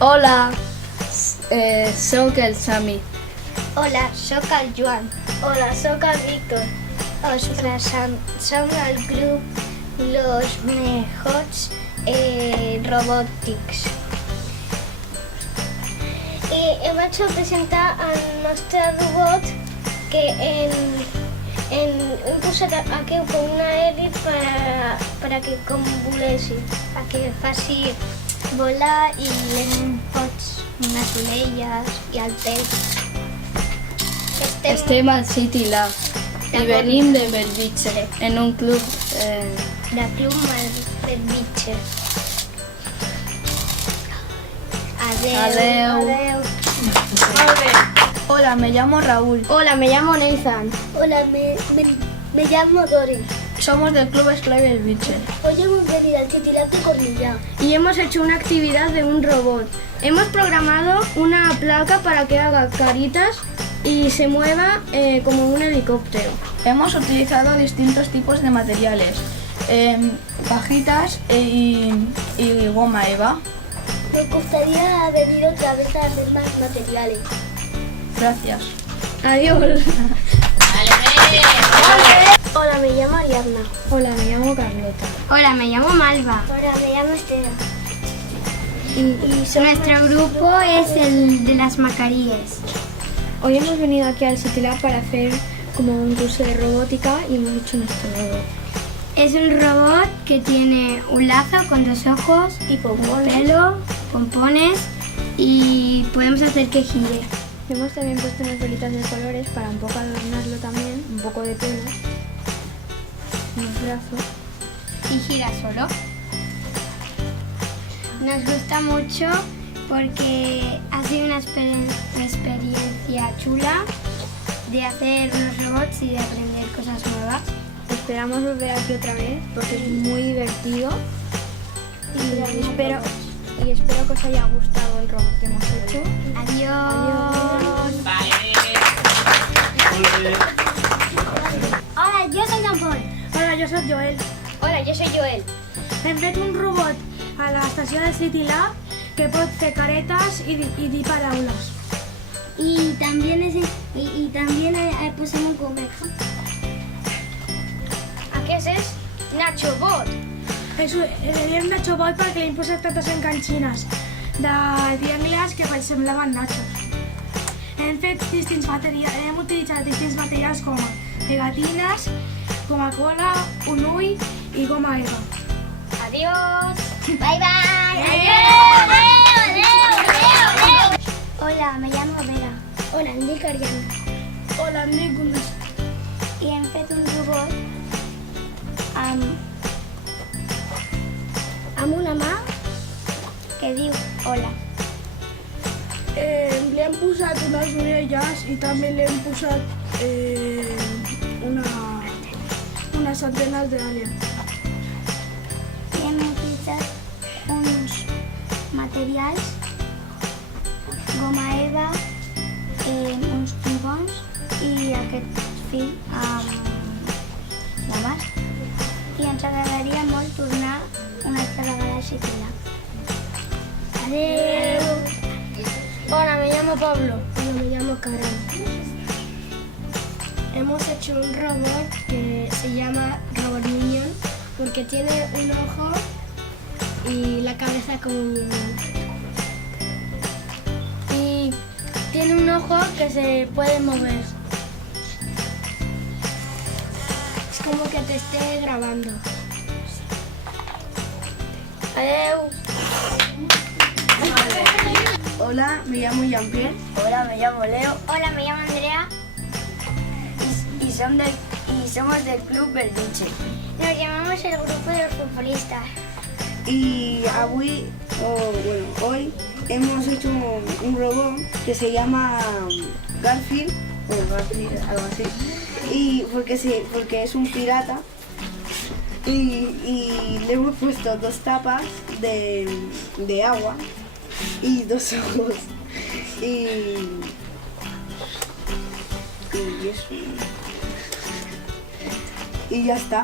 Hola, sóc el Sami. Hola, sóc el Joan. Hola, sóc el Víctor. Os som el grup Los Mejors Robòtics. I vaig a presentar el nostre robot que hem posat aquí com una heli perquè com volessi, perquè faci volar i hem pots unes orelles i el pèl. Estem al City Lab i venim de Bellvitge, en un club de Club Bellvitge. Adeu. Hola, me llamo Raúl. Hola, me llamo Nathan. Hola, me llamo Dori. Somos del Club Esclave Bellvitge. Hoy hemos venido al City Lab de Cornellá. Y hemos hecho una actividad de un robot. Hemos programado una placa para que haga caritas y se mueva como un helicóptero. Hemos utilizado distintos tipos de materiales, pajitas y goma eva. Nos gustaría venir otra vez a hacer más materiales. Gracias. Adiós. Hola, me llamo Ariadna. Hola, me llamo Carlota. Hola, me llamo Malva. Hola, me llamo Estela. Nuestro grupo es el de las Macaríes. Hoy hemos venido aquí al City Lab para hacer como un curso de robótica y hemos hecho nuestro robot. Es un robot que tiene un lazo con 2 ojos Y pompones. pelo, pompones y podemos hacer que gire. Hemos también puesto unas bolitas de colores para un poco adornarlo también, un poco de pelo, unos brazos. Y gira solo. Nos gusta mucho porque ha sido una experiencia chula de hacer unos robots y de aprender cosas nuevas. Esperamos volver aquí otra vez porque es muy divertido y espero que os haya gustado el robot que hemos hecho. Adiós. Hola, yo soy Jean Paul. Hola, yo soy Joel. Hola, yo soy Joel. Hem fet un robot a l'estació de City Lab que pot fer caretes i dir paraules. Y también pusimos conejo. Aquest és Nacho Bot. Le diem Nacho Bot perquè li hem posat tantes enganxines de triangles que semblaven nachos. Hem utilitzat distints materials com pegatines, goma cola, un ull i goma eva. Adiós. Bye, bye. Adiós. Hola, me llamo Vera. Hola, em dic Ariana. Hola, em dic Gundes. I hem fet un robot amb una mà que diu hola. Li hem posat unes orelles i també li hem posat unes antenes d'àlien. I hem utilitzat uns materials, goma eva, uns pompons i aquest fil amb la mà. I ens agradaria molt tornar una altra vegada a City Lab. Adeu. Hola, me llamo Pablo. Hola, me llamo Karen. Hemos hecho un robot que se llama Robot Minion porque tiene un ojo y la cabeza como un minion. Y tiene un ojo que se puede mover. Es como que te esté grabando. Adeu. Hola, me llamo Jean-Pierre. Hola, me llamo Leo Hola, me llamo Andrea. y somos del Club Bellvitge. Nos llamamos el grupo de los futbolistas. Y hoy hemos hecho un robot que se llama Garfield, algo así, y porque es un pirata y le hemos puesto 2 tapas de agua y 2 ojos y eso. Y ya está.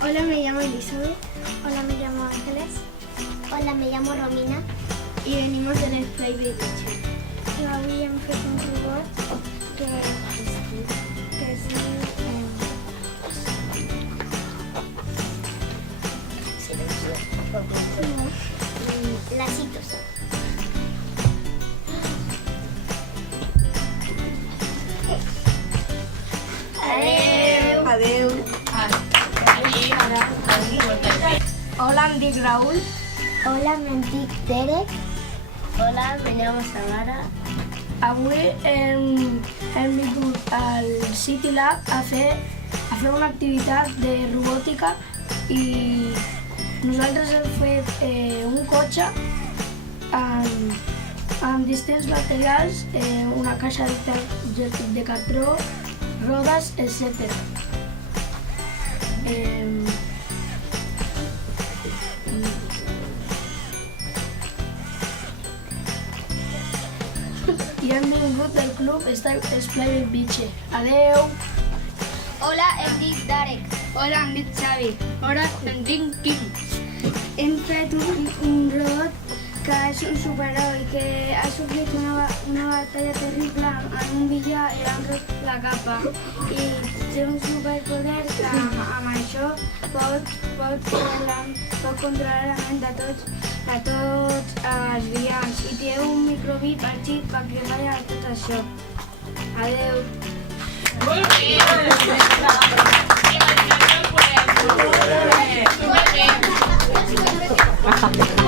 Hola, me llamo Elizabeth. Hola, me llamo Ángeles. Hola, me llamo Romina. I venimos del Splay Biche. I avui hem fet un robot que es diu... Lacitos. Adeu. Adeu. Hola, em dic Raúl. Hola, em dic Derek. Hola, me llamo Samara. Avui hem vingut al City Lab a fer una activitat de robòtica i nosaltres hem fet un cotxe amb distints materials, una caixa de cartró, rodes, etc. I hem vingut del club Splay Biche. Adeu! Hola, em dic Darek. Hola, em dic Xavi. Hola, em dic Quim. Hem fet un robot que és un superheroi que ha sofrit una batalla terrible en un villà i l'han tret la capa. I té un superpoder que amb això pot controlar la ment de tots els villans. I té un microbit al xip perquè falla tot això. Adeu. Molt bé! Imagina't el podem! Molt bé!